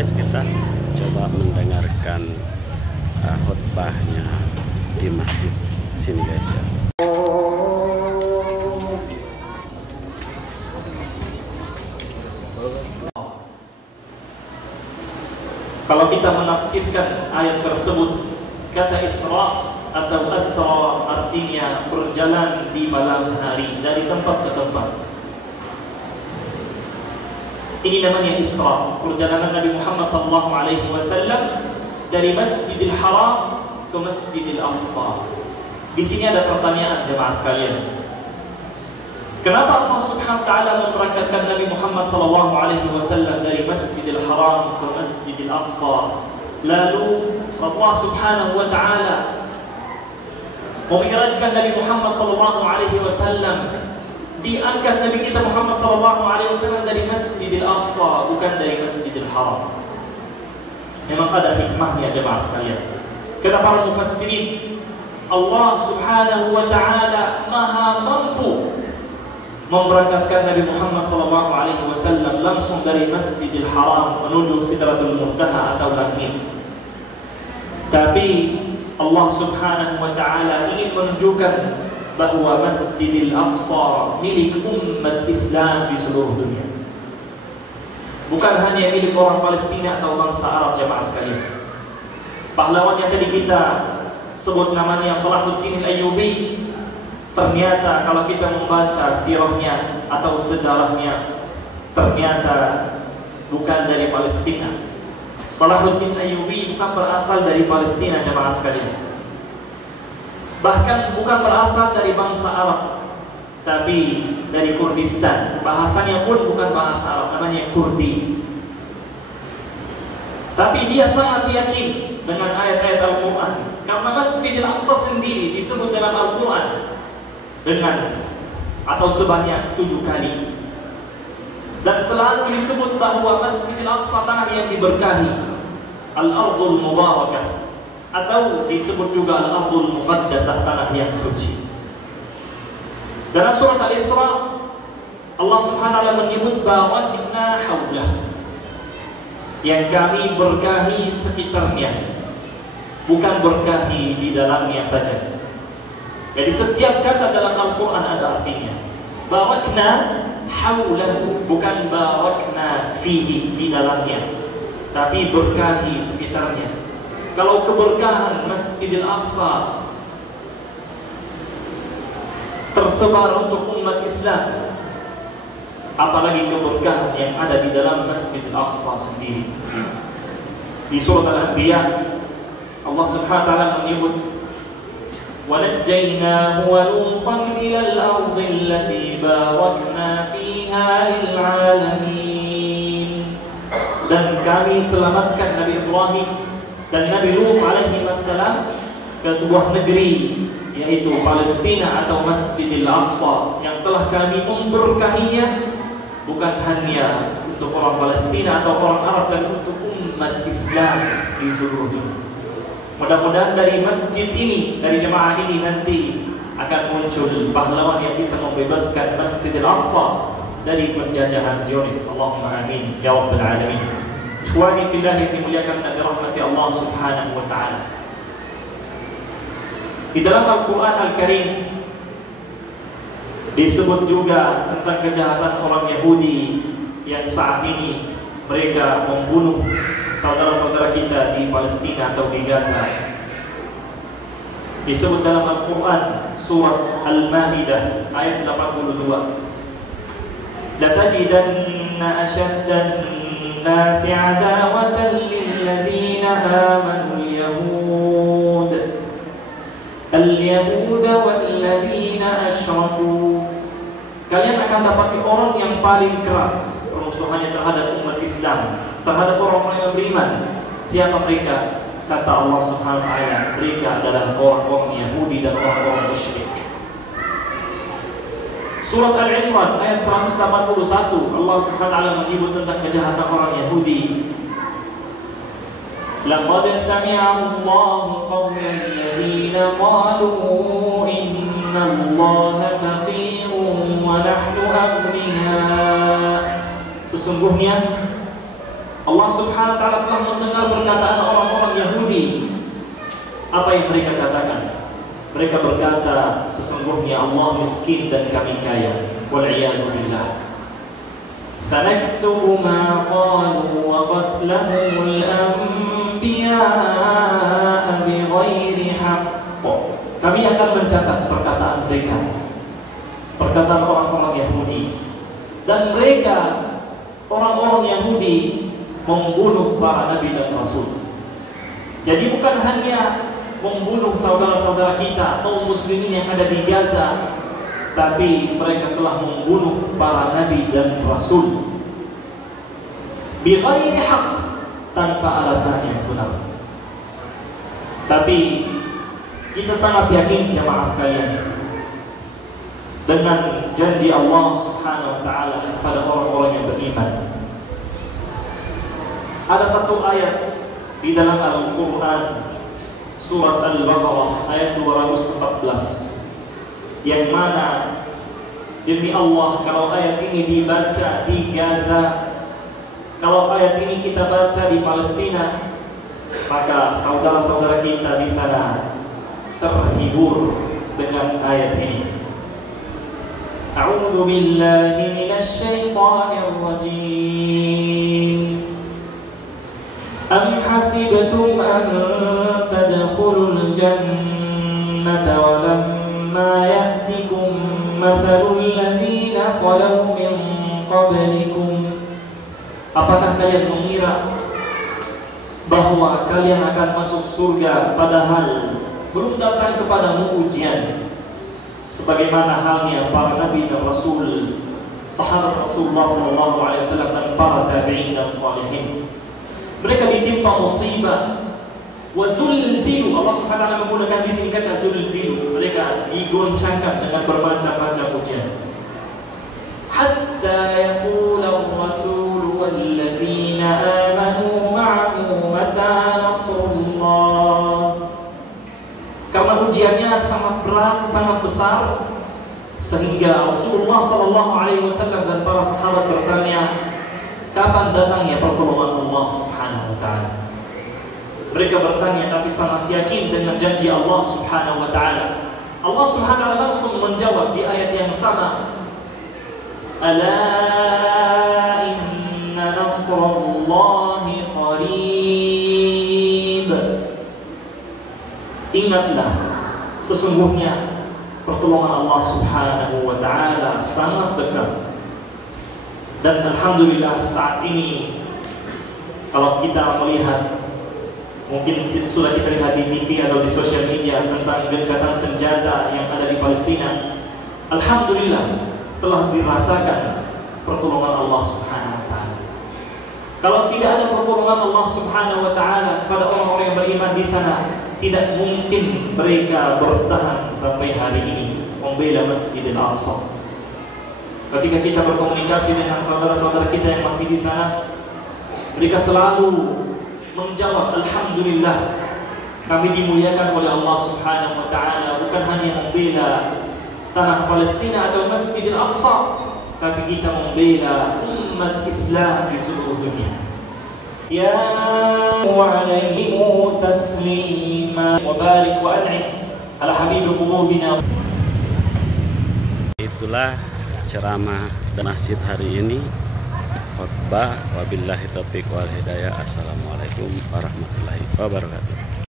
guys, kita coba mendengarkan khutbahnya di masjid sini guys ya. Kalau kita menafsirkan ayat tersebut, kata Isra atau Asra artinya berjalan di malam hari dari tempat ke tempat. Ini namanya Isra, perjalanan Nabi Muhammad SAW dari Masjidil Haram ke Masjidil Aqsa. Di sini ada pertanyaan jemaah sekalian. Kenapa Allah Subhanahu wa taala memberangkatkan Nabi Muhammad SAW dari Masjidil Haram ke Masjidil Aqsa? Lalu Allah Subhanahu wa taala memi'rajkan Nabi Muhammad SAW, diangkat Nabi kita Muhammad SAW dari Masjidil Aqsa, bukan dari Masjidil Haram. Memang ada hikmahnya jemaah sekalian. Kata para mufassirin, Allah Subhanahu wa taala Maha mampu memberangkatkan Nabi Muhammad SAW langsung dari Masjidil Haram menuju Sidratul Muntaha atau langit. Tapi Allah Subhanahu wa taala ingin menunjukkan bahwa Masjidil Aqsa milik umat Islam di seluruh dunia. Bukan hanya milik orang Palestina atau bangsa Arab jemaah sekalian. Pahlawan yang tadi kita sebut namanya Salahuddin Al-Ayyubi, ternyata kalau kita membaca sirahnya atau sejarahnya, ternyata bukan dari Palestina. Salahuddin Ayyubi bukan berasal dari Palestina jemaah sekalian. Bahkan bukan berasal dari bangsa Arab, tapi dari Kurdistan. Bahasanya pun bukan bahasa Arab, namanya Kurdi. Tapi dia sangat yakin dengan ayat-ayat Al-Quran, karena Masjidil Aqsa sendiri disebut dalam Al-Quran dengan atau sebanyak 7 kali, dan selalu disebut bahwa Masjidil Aqsa tanah yang diberkahi, Al-Ardul Mubarakah, atau disebut juga Al-Ardul Muqaddasah, tanah yang suci. Dalam surat Al-Isra, Allah Subhanahu wa taala menyebut barakna haulah, yang kami berkahi sekitarnya, bukan berkahi di dalamnya saja. Jadi setiap kata dalam Al-Quran ada artinya. Barakna haulahu, bukan barakna fihi, di dalamnya, tapi berkahi sekitarnya. Kalau keberkahan Masjidil Aqsa tersebar untuk umat Islam, apalagi keberkahan yang ada di dalam Masjidil Aqsa sendiri. Di surah Al-Anbiya Allah Subhanahu wa taala menyebut وَنَجَّيْنَاهُ وَلُوطًا إِلَى الْأَرْضِ الَّتِي بَارَكْنَا فِيهَا لِلْعَالَمِينَ. Dan kami selamatkan Nabi Ibrahim dan Nabi Lut alaihi wassalam ke sebuah negeri, yaitu Palestina atau Masjidil Aqsa, yang telah kami memberkahinya bukan hanya untuk orang Palestina atau orang Arab, dan untuk umat Islam di seluruh dunia. Mudah-mudahan dari masjid ini, dari jemaah ini nanti akan muncul pahlawan yang bisa membebaskan Masjidil Aqsa dari penjajahan Zionis. Allahumma amin ya rabbal alamin. Ikhwani fillah yang dimuliakan dan dirahmati Allah Subhanahu wa taala. Di dalam Al-Quran Al-Karim disebut juga tentang kejahatan orang Yahudi yang saat ini mereka membunuh saudara-saudara kita di Palestina atau di Gaza. Disebut dalam Al-Quran surat Al-Ma'idah ayat 82. لَتَجِدَنَّ أَشَدَّ النَّاسِ عَدَاوَةً لِلَّذِينَ آمَنُوا الْيَهُودَ وَالَّذِينَ أَشْرَكُوا. Kalian akan dapati orang yang paling keras permusuhannya terhadap umat Islam, terhadap orang-orang yang beriman. Siapa mereka? Kata Allah Subhanahu wa taala, mereka adalah orang-orang Yahudi dan orang-orang musyrik. Surat Al-Imran ayat 181, Allah Subhanahu wa taala menyebut tentang kejahatan orang Yahudi. لقد سمع الله قول الذين قالوا إن الله فقير ونحن أغنياء. Sesungguhnya Allah Subhanahu wa ta'ala telah mendengar perkataan orang-orang Yahudi. Apa yang mereka katakan? Mereka berkata, sesungguhnya Allah miskin dan kami kaya. Wal'iyadu billah. Sanaktubu ma qalu wa qatlahumul anbiya'a bighairi haqq. Kami akan mencatat perkataan mereka, perkataan orang-orang Yahudi. Dan mereka, orang-orang Yahudi, membunuh para nabi dan rasul. Jadi bukan hanya membunuh saudara-saudara kita, kaum muslimin yang ada di Gaza, tapi mereka telah membunuh para nabi dan rasul bighairi haqq, tanpa alasan yang benar. Tapi kita sangat yakin jamaah sekalian dengan janji Allah Subhanahu wa ta'ala kepada orang-orang yang beriman. Ada satu ayat di dalam Al-Quran, surat Al-Baqarah ayat 214, yang mana demi Allah, kalau ayat ini dibaca di Gaza, kalau ayat ini kita baca di Palestina, maka saudara-saudara kita di sana terhibur dengan ayat ini. A'udzu billahi minasy syaithanir rajim. Am hasibtum an tadkhulul jannata wa lamma ya'tikum mathalul ladzina khalau min qablikum. Apakah kalian mengira bahwa kalian akan masuk surga padahal belum datang kepadamu ujian, sebagaimana halnya para nabi dan rasul, sahabat Rasulullah SAW dan para tabi'in dan salihin. Mereka ditimpa musibah, wa zulzilu. Allah Subhanahu wa ta'ala menggunakan di sini kata zulzilu. Mereka digoncangkan dengan bermacam-macam ujian. Hatta yaqula ar-rasul walladzina amanu ma'ahu mata nasrullah. Karena ujiannya sangat berat, sangat besar, sehingga Rasulullah SAW dan para sahabat bertanya, kapan datangnya pertolongan Allah Subhanahu wa ta'ala? Mereka bertanya tapi sangat yakin dengan janji Allah Subhanahu wa ta'ala. Allah Subhanahu wa ta'ala langsung menjawab di ayat yang sama, Ala inna nasrallahi qarib. Ingatlah, sesungguhnya pertolongan Allah Subhanahu wa ta'ala sangat dekat. Dan alhamdulillah saat ini, kalau kita melihat, mungkin sudah kita lihat di TV atau di sosial media tentang gencatan senjata yang ada di Palestina, alhamdulillah telah dirasakan pertolongan Allah Subhanahu wa ta'ala. Kalau tidak ada pertolongan Allah Subhanahu wa ta'ala pada orang-orang yang beriman di sana, tidak mungkin mereka bertahan sampai hari ini membela Masjidil Aqsa. Ketika kita berkomunikasi dengan saudara-saudara kita yang masih di sana, mereka selalu menjawab, alhamdulillah, kami dimuliakan oleh Allah Subhanahu wa ta'ala, bukan hanya membela tanah Palestina atau Masjidil Aqsa, tapi kita membela umat Islam di seluruh dunia. Ya wa'alaihimu taslima wa barik wa an'im ala habibi qulubina. Itulah ceramah dan nasihat hari ini, khutbah. Wabillahi taufiq wal hidayah. Assalamualaikum warahmatullahi wabarakatuh.